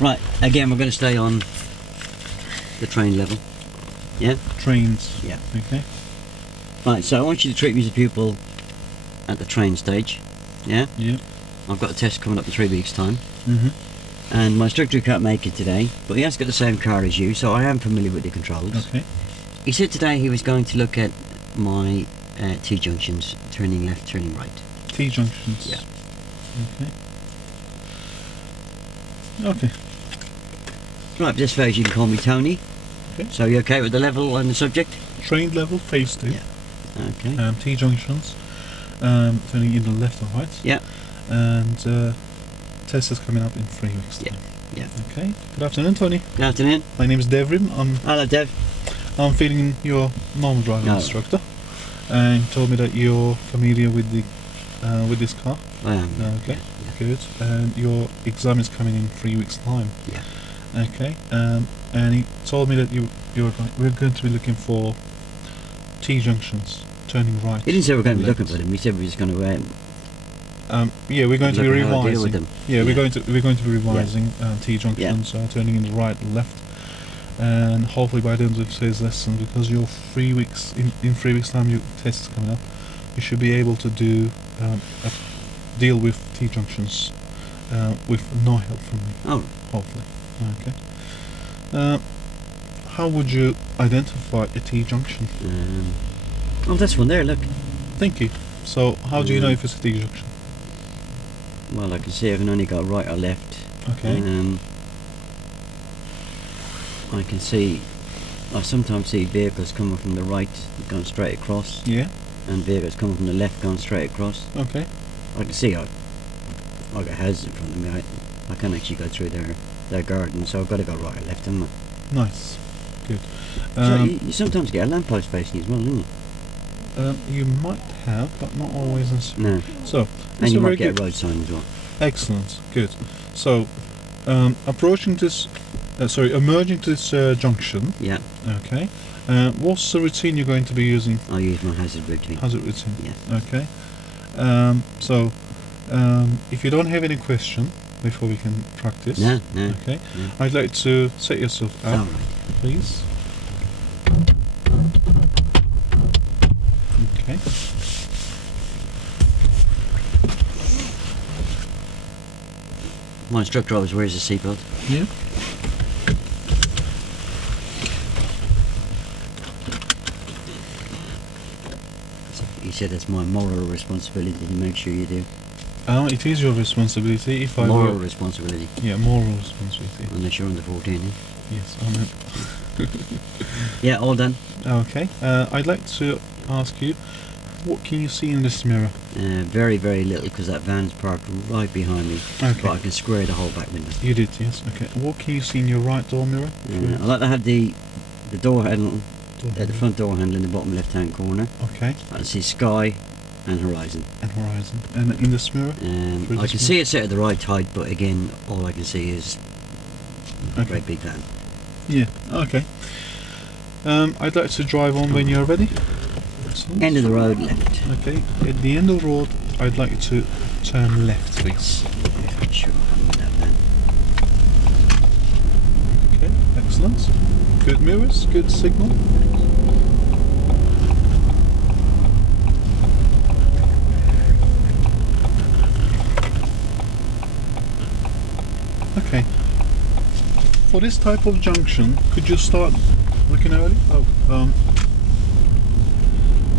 Right, again we're going to stay on the train level. Yeah? Trains. Yeah. Okay. Right, so I want you to treat me as a pupil at the train stage. Yeah? Yeah. I've got a test coming up in 3 weeks' time. Mm-hmm. And my instructor can't make it today, but he has got the same car as you, so I am familiar with the controls. Okay. He said today he was going to look at my T-junctions, turning left, turning right. T-junctions. Yeah. Okay. Okay. Right, this phase you can call me Tony. Okay. So you okay with the level and the subject? Train level, phase 2. Yeah. Okay. T-junctions, turning in the left or right. Yeah. And test is coming up in 3 weeks' time. Yeah. Okay. Good afternoon, Tony. Good afternoon. My name is Dervim. Hello, Dev. I'm feeling your normal driving instructor, and you told me that you're familiar with the with this car. I am. Okay. Yeah. Good. And your exam is coming in 3 weeks' time. Yeah. Okay. And he told me that we're going to be looking for T-junctions, turning right. He didn't say we're going to be left. looking for them. He said we were just going to yeah, we're going to be look at how I deal with revising. them. Yeah, Yeah. we're going to be revising T-junctions, turning in the right and left, and hopefully by the end of today's lesson, because you're 3 weeks in 3 weeks' time, your test is coming up, you should be able to do deal with T-junctions with no help from me. Oh. Hopefully. Okay. How would you identify a T-junction? Oh, that's one there, look. Thank you. So, how do you know if it's a T-junction? Well, I can see I can only go right or left. Okay. I can see, I sometimes see vehicles coming from the right going straight across, Yeah. and vehicles coming from the left going straight across. Okay. I can see I've got houses in front of me. I can't actually go through their garden, so I've got to go right or left, haven't I? Nice. Good. So you sometimes get a lamppost facing as well, don't you? You might have, but not always. No. So, And you might very get good. a road sign as well. Excellent. Good. So, approaching this, emerging to this junction. Yeah. Okay. What's the routine you're going to be using? I'll use my hazard routine. Hazard routine. Yes. Okay. If you don't have any question before we can practice. No. Okay. No. I'd like to set yourself up, Alright. please. Okay. My instructor always wears a seatbelt. Yeah. He said it's my moral responsibility to make sure you do. It is your responsibility. If I Moral were, responsibility. yeah, moral responsibility. Unless you're under 14, eh? Yes, I know. Yeah, all done. Okay. I'd like to ask you, what can you see in this mirror? Very, very little, because that van's parked right behind me. Okay. But I can square the whole back window. You did, yes. Okay. What can you see in your right door mirror? I like to have the door handle, the front door handle in the bottom left-hand corner. Okay. I can see sky and horizon. And horizon. And in this mirror? I can see it set at the right height, but again, all I can see is a Okay. great big van. Yeah. Okay. I'd like to drive on when you're ready. Excellent. End of the road, left. Okay. At the end of the road, I'd like you to turn left, please. Yeah, sure, I'm with that van. Okay. Excellent. Good mirrors. Good signal. Okay. For this type of junction, could you start looking early?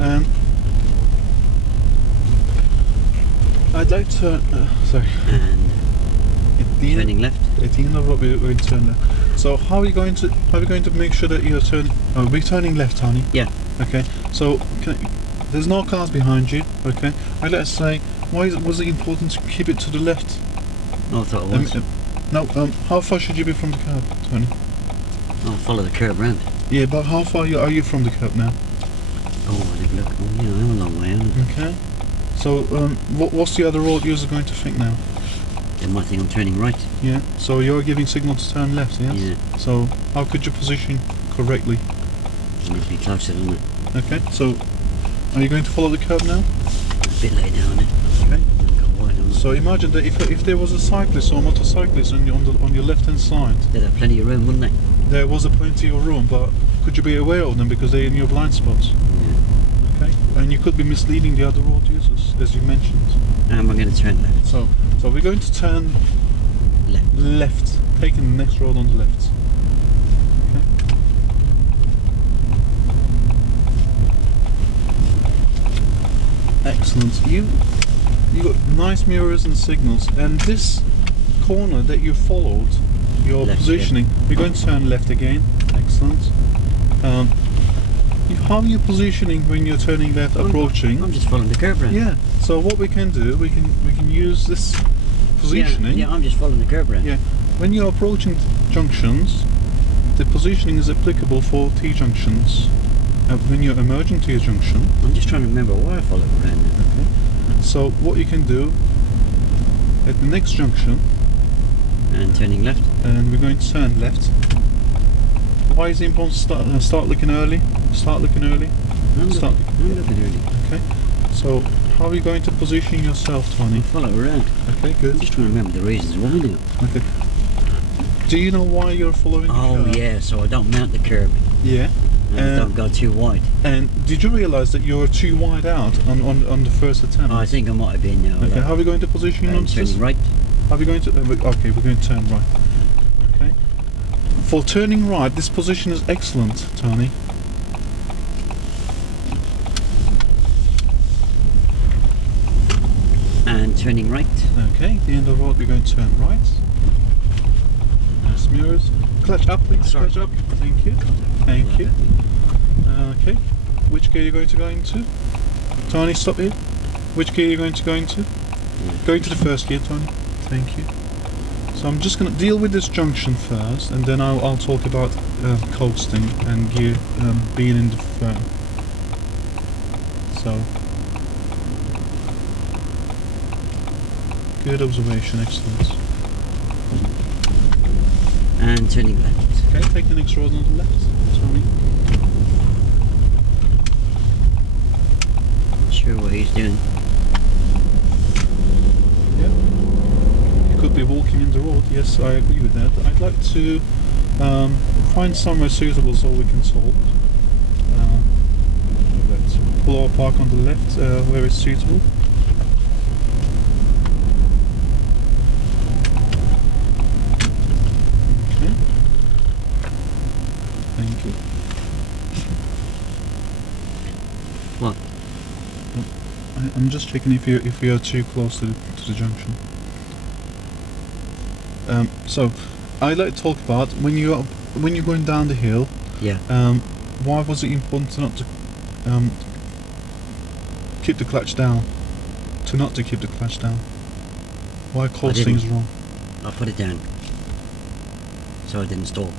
And I'd like to. Sorry. And At the turning left. At the end of what we're going to turn left. So how are you going to make sure that you're turning? Oh, we're turning left, Tony. Yeah. Okay. So there's no cars behind you. Okay. I'd like to say, was it important to keep it to the left? No, I thought it was. No. How far should you be from the curb, Tony? I'll follow the curb round. Yeah, but how far are you from the curb now? Oh, I think, look. Oh, yeah, I'm a long way, aren't I? Okay. So, what's the other road user going to think now? They might think I'm turning right. Yeah. So you're giving signal to turn left, yes? Yeah. So how could you position correctly? I need to be closer, don't I? Okay. So, are you going to follow the curb now? A bit late now, isn't it? Okay. I've got wide on So imagine that if there was a cyclist or motorcyclist on your left hand side, They'd have plenty of room, wouldn't they? there was a plenty of room, but could you be aware of them because they're in your blind spots? Yeah. Okay, and you could be misleading the other road users, as you mentioned. And we're going to turn left. So we're going to turn left, taking the next road on the left. Okay. Excellent. You got nice mirrors and signals, and this corner that you followed, your left, positioning, you're going to turn left again. Excellent. How are you positioning when you're turning left, approaching? I'm just following the curb round. Yeah. So what we can do, we can use this positioning. Yeah, I'm just following the curb round. Yeah. When you're approaching junctions, the positioning is applicable for T-junctions. When you're emerging to a junction. I'm just trying to remember why I follow it around now. Okay. So what you can do at the next junction. And turning left. And we're going to turn left. Why is it important to start looking early? Start looking early. I'm looking early. Okay. So how are you going to position yourself, Tony? Follow around. Okay, good. I'm just trying to remember the reasons why now. Okay. Do you know why you're following the curb? Oh yeah, so I don't mount the curb. Yeah. And don't go too wide. And did you realise that you were too wide out on the first attempt? I think I might have been now. Okay, how are we going to position on this? Turning right. How are we going to... okay, we're going to turn right. Okay. For turning right, this position is excellent, Tony. And turning right. Okay, the end of the road, we're going to turn right. Nice mirrors. Clutch up, please. Sorry. Clutch up. Thank you. Thank you. Okay. Which gear are you going to go into? Tony, stop here. Which gear are you going to go into? Going to the first gear, Tony. Thank you. So I'm just going to deal with this junction first, and then I'll talk about coasting and gear being in the firm. So, good observation, excellent. And turning left. Okay, take the next road on the left, Tony. Not sure what he's doing. Yep. You could be walking in the road, yes, I agree with that. I'd like to find somewhere suitable so we can talk. Let's pull our park on the left where it's suitable. Okay. Thank you. What? I'm just checking if you are too close to the junction. So I'd like to talk about when you're going down the hill. Yeah. Why was it important not to keep the clutch down? Not to keep the clutch down. Why cause things wrong? I put it down so I didn't stall.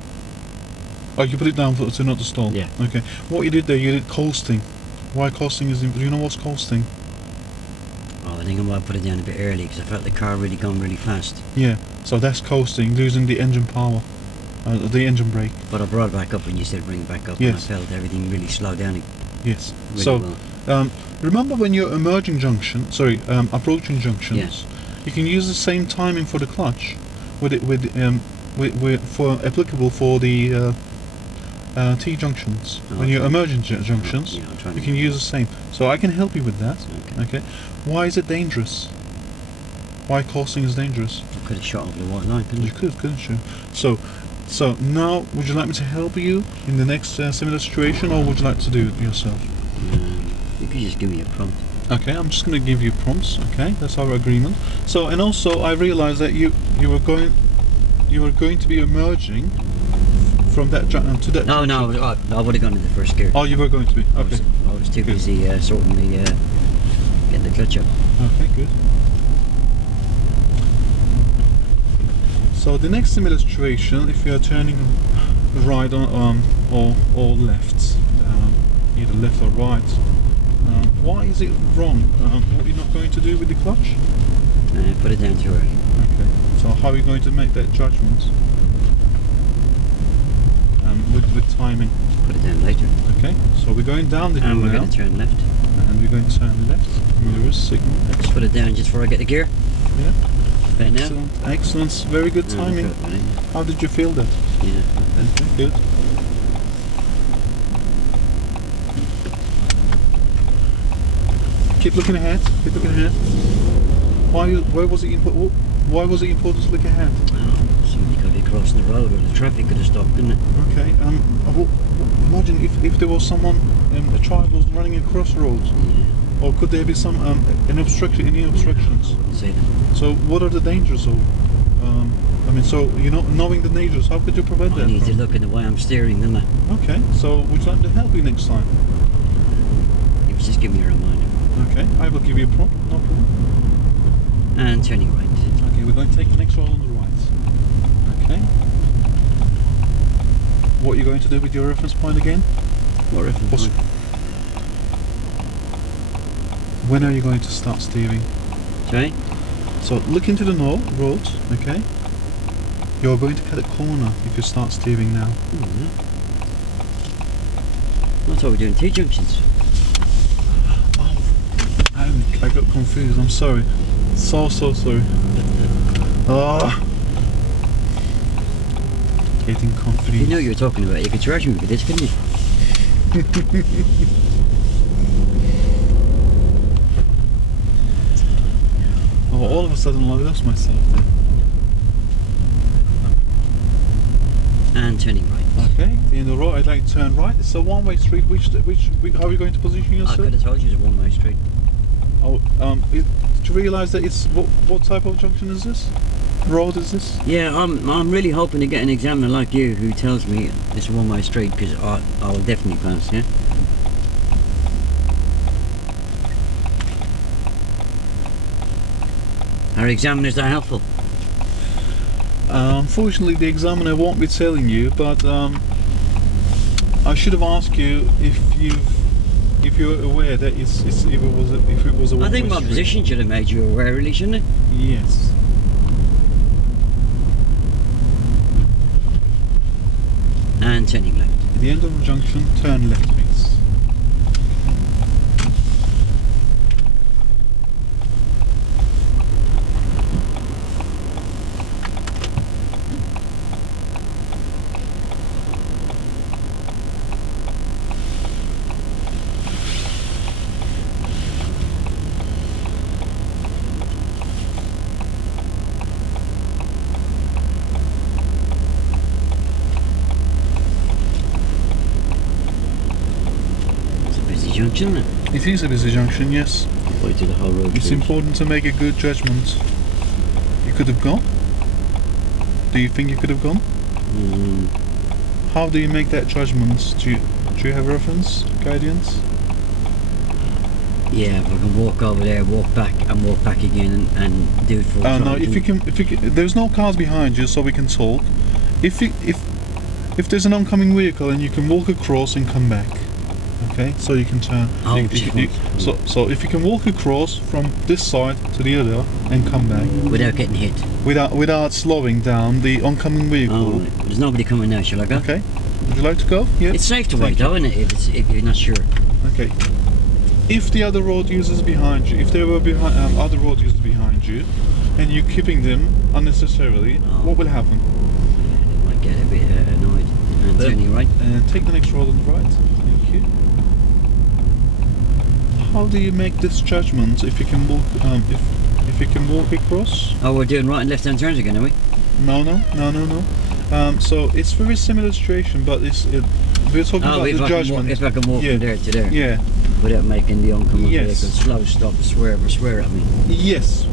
Oh, you put it down to not to stall. Yeah. Okay. What you did there, you did coasting. Why coasting is? Do you know what's coasting? Oh, I think I might have put it down a bit early because I felt the car really going really fast. Yeah. So that's coasting, losing the engine power, the engine brake. But I brought it back up when you said bring it back up. Yes. And I felt everything really slow down. Yes. Really So, well. remember when you're approaching junctions, Yeah. you can use the same timing for the clutch, for applicable for the T junctions. Oh, when you're okay. emerging junctions, Yeah, I'm trying you to- can use the same. So I can help you with that. Okay. Okay. Why is it dangerous? Why coasting is dangerous? I could have shot over the white line, couldn't You I? could, couldn't you? So now, would you like me to help you in the next similar situation, or would you like to do it yourself? You could just give me a prompt. Okay, I'm just going to give you prompts. Okay, that's our agreement. So, and also, I realised that you were going to be emerging from that to that. No, junction. I would have gone to the first gear. Oh, you were going to be. Okay. I was too busy sorting the getting the clutch up. Okay, good. So the next similar situation, if you are turning right or left, either left or right, why is it wrong? What are you not going to do with the clutch? Put it down too early. Okay. So how are you going to make that judgment? With timing. Put it down later. Okay. So we're going down the hill And we're now, going to turn left. and we're going to turn left. Mirrors, signal. Just put it down just before I get the gear. Yeah. Better now? Excellent. Excellent. Very good timing. How did you feel that? Yeah. Okay, good. Keep looking ahead. Keep looking ahead. Why was it important to look ahead? Somebody could be crossing the road, or the traffic could have stopped, couldn't it? Okay. Imagine if there was someone, a child was running across roads, or could there be some an obstruction? Any obstructions? I wouldn't say that. So what are the dangers of? I mean, so knowing the dangers, how could you prevent that? I need to look in the way I'm steering, don't I? Okay. So would you like to help me next time? You just give me a reminder. Okay. I will give you a prompt. No problem. And turning right. Okay, we're going to take the next road on the right. Okay. What are you going to do with your reference point again? What reference point? When are you going to start steering? Sorry? So look into the road, okay? You're going to cut a corner if you start steering now. I thought we were doing T junctions. Oh, I got confused, I'm sorry. So sorry. Oh. Getting confused. If you knew what you were talking about, you could charge me with this, couldn't you? Oh, all of a sudden I lost myself there. And turning right. Okay, in the road I'd like to turn right. It's a one-way street. How are you going to position yourself? I could have told you it's a one-way street. Oh, did you realise that it's what type of junction is this? Road is this? Yeah, I'm really hoping to get an examiner like you who tells me it's a one-way street, because I will definitely pass, yeah? Are examiners that helpful? Unfortunately, the examiner won't be telling you, but I should have asked you if you're aware that if it was a I think my street. position should have made you aware, really, shouldn't it? Yes. And turning left. At the end of the junction, turn left, please. Junction, isn't It is a busy junction, yes. it? Way to the whole road. It's change. important to make a good judgment. You could have gone? Do you think you could have gone? How do you make that judgment? Do you have reference, guidance? Yeah, if I can walk over there, walk back, and walk back again, and do it full time. No, if you can, there's no cars behind you, so we can talk. If there's an oncoming vehicle and you can walk across and come back, okay, so you can turn. Oh, so if you can walk across from this side to the other and come back without getting hit. without slowing down the oncoming vehicle. Oh, right. There's nobody coming now. Shall I go? Okay. Would you like to go? Yeah. It's safe to Thank wait, though, isn't it? If you're not sure. Okay. If the other road users behind you, if there were other road users behind you, and you're keeping them unnecessarily, what will happen? I might get a bit annoyed. And turning right. And take the next road on the right. Thank you. How do you make this judgment if you can walk? If you can walk across? Oh, we're doing right and left hand turns again, are we? No. So it's very similar situation, but we're talking about the judgment. If I can walk from there to there. Yeah. Without making the oncoming vehicle slow, stop, swear at me. Yes.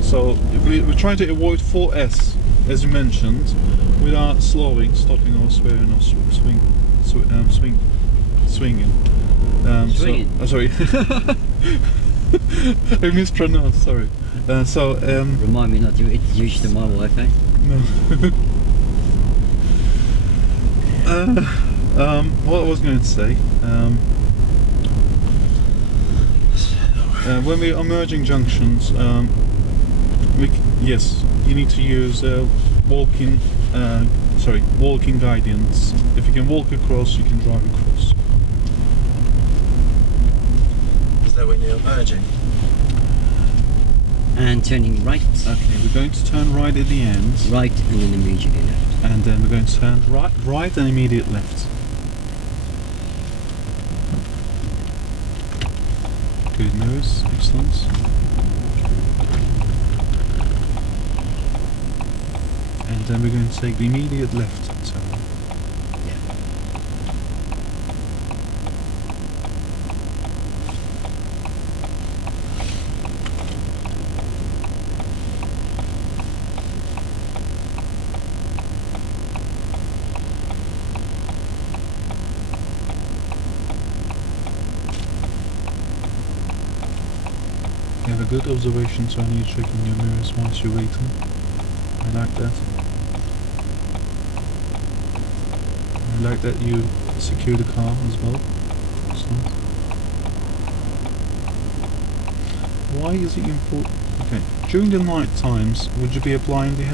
So we're trying to avoid 4S, as you mentioned, without slowing, stopping, or swearing, or swinging. Swinging. Sorry. I mispronounced. Sorry. Remind me not to introduce to my wife, eh? No. What I was going to say. When we are merging junctions, you need to use walking guidance. If you can walk across, you can drive across. Is that when you're merging? And turning right. Okay, we're going to turn right at the end. Right and then immediately left. And then we're going to turn right and immediate left. Good mirrors, excellent. And then we're going to take the immediate left turn. You have a good observation, so I need to check in your mirrors once you're waiting. I like that. I like that you secure the car as well. Excellent. Why is it important? Okay, during the night times, would you be applying the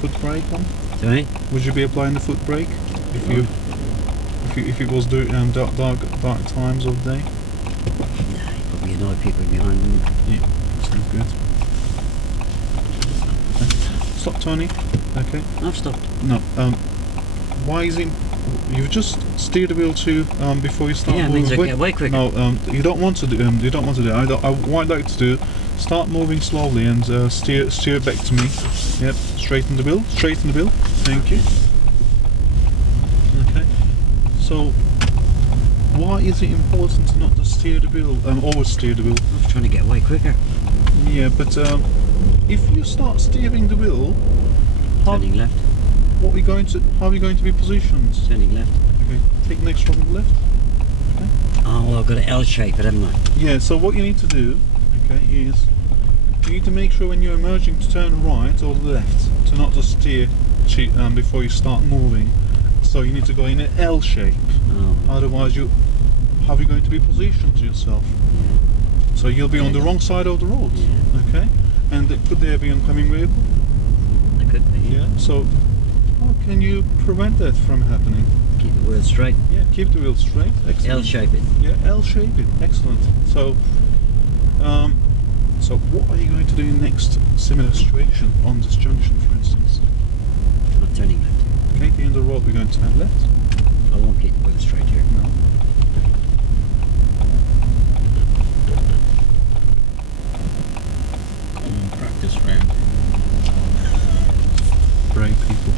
foot brake on? Sorry? Would you be applying the foot brake if it was dark times of day? Nah, you probably annoy people behind them. Yeah, excellent, good. Okay. Stop, Tony. Okay. I've stopped. No. Why is it? You've just steered the wheel to before you start Yeah, it moving. means I get way quicker. No, you don't want to do. You don't want to do. What I'd like to do, start moving slowly and steer it back to me. Yep. Straighten the wheel. Straighten the wheel. Thank you. Okay. So, why is it important to not just steer the wheel? Always steer the wheel. I'm trying to get way quicker. Yeah, but if you start steering the wheel, Turning left. how are you going to be positioned? Turning left. Okay, take the next one on the left. Okay. Oh, well, I've got an L shape, but haven't I? Yeah, so what you need to do, okay, is you need to make sure when you're emerging to turn right or left, to not just steer before you start moving. So you need to go in an L shape. Oh. Otherwise, how are you going to be positioned to yourself? Yeah. So you'll be on the wrong side of the road. Yeah. Okay, and could there be oncoming vehicle? There could be. Yeah. So how can you prevent that from happening? Keep the wheel straight. Yeah, keep the wheel straight. Excellent. L shape it. Yeah, L shape it. Excellent. So, so what are you going to do in next similar situation on this junction, for instance? I'm turning left. Okay, at the end of the road, we're going to turn left. I won't keep the wheel straight here. No. Practice round. Brave people.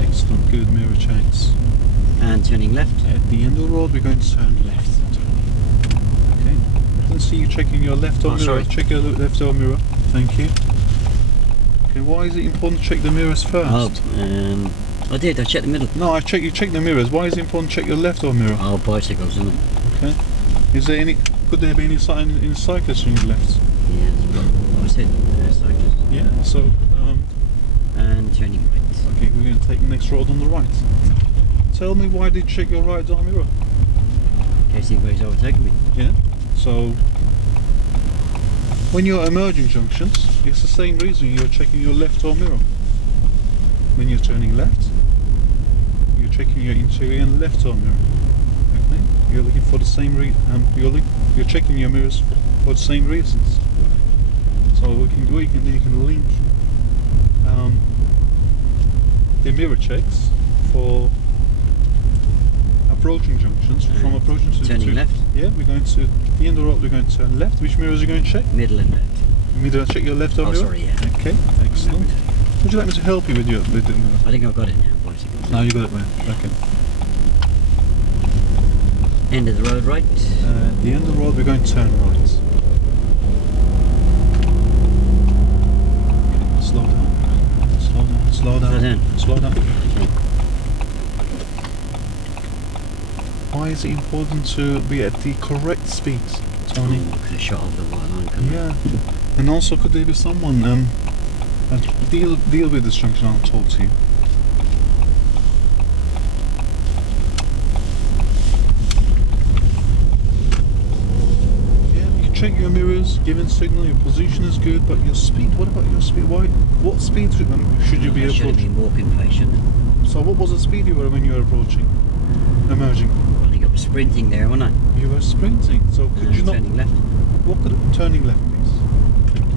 Excellent, good mirror checks. And turning left. At the end of the road, we're going to turn left. Okay. I can see you checking your left door mirror. Sorry. Check your left door mirror. Thank you. Okay, why is it important to check the mirrors first? Oh, I did. I checked the middle. No, you check the mirrors. Why is it important to check your left door mirror? Oh, bicycles, isn't it? Okay. Is there any? Could there be any sign in cyclists on your left? Yeah, that's what I said. Cyclist. Yeah. So, And turning right. okay, we're going to take the next road on the right. Tell me, why did you check your right door mirror? In case anybody's overtaking me. Yeah. So, when you're emerging junctions, it's the same reason you're checking your left door mirror. When you're turning left, you're checking your interior and left door mirror. Okay? You're looking for the same you're checking your mirrors for the same reasons. So what you can do, you can link the mirror checks for approaching junctions, from approaching to Turning left. Yeah, we're going to the end of the road. We're going to turn left. Which mirrors are you going to check? Middle and left. Middle. Check your left door Oh, mirror. sorry, yeah. Okay, excellent. Would you like me to help you with your mirror? I think I've got it now. Bicycles. No, you got it, man. Okay. End of the road right. At the end of the road, we're going to turn right. Slow down. Slow down. Slow down. Slow down. Slow down. Why is it important to be at the correct speed, Tony? Oh, could have shot off the white line. couldn't I? Yeah. And also, could there be someone deal with this junction? I'll talk to you. Yeah, you can check your mirrors, given signal, your position is good, but your speed. What about your speed? What speed should you be I should have approaching? been walking patient. So, what was the speed you were when you were approaching, emerging? sprinting there, wasn't I? You were sprinting, so could you not... Turning left. What could... Turning left, please. Thank you.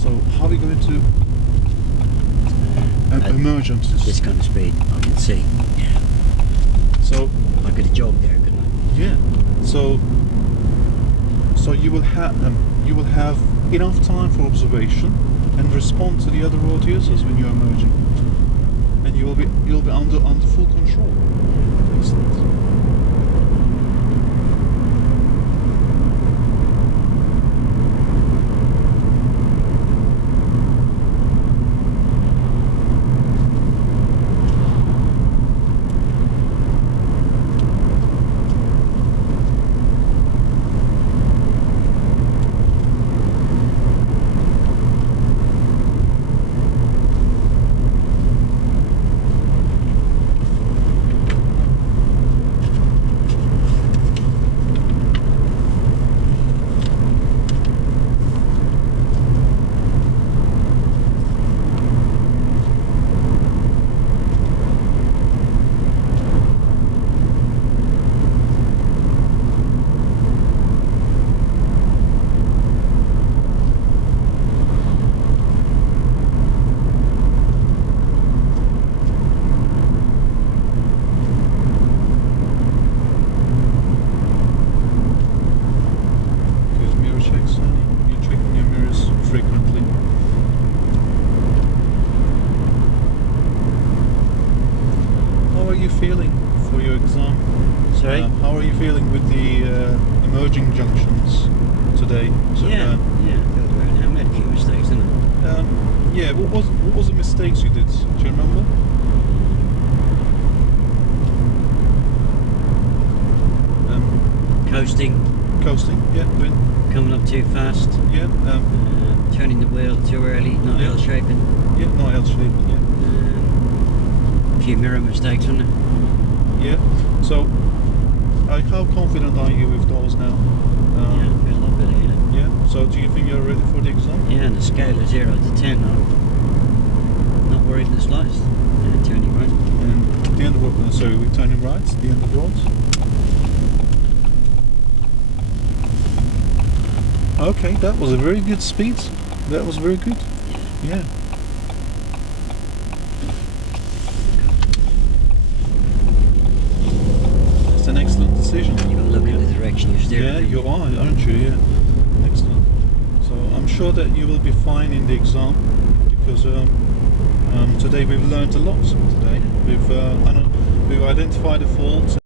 So, how are we going to... emergencies. This kind of speed, I can see. So... I could have jogged there, couldn't I? Yeah. So you will have enough time for observation and respond to the other road users when you're emerging, and you'll be under full control. Excellent. Feeling for your exam? Sorry? How are you feeling with the emerging junctions today? So, yeah, I feel right now. I made a few mistakes, didn't I? Yeah, what was the mistakes you did? Do you remember? Coasting, yeah. Coming up too fast. Yeah. Turning the wheel too early, not yeah. L-shaping. Yeah, not L-shaping, yeah. A few mirror mistakes, wasn't it? Yeah. So, how confident are you with those now? Yeah, I feel a lot better, yeah. Yeah. So, do you think you're ready for the exam? Yeah, on a scale of 0 to 10, I'm not worried in the slightest. Turning right. And at the end of what? Sorry, we're turning right. The end of roads. Okay, that was a very good speed. That was very good. Yeah. That's an excellent decision. You've got to look in the direction you're steering. Yeah, you are, aren't you? Yeah. Excellent. So I'm sure that you will be fine in the exam, because today we've learned a lot. Today we've identified the faults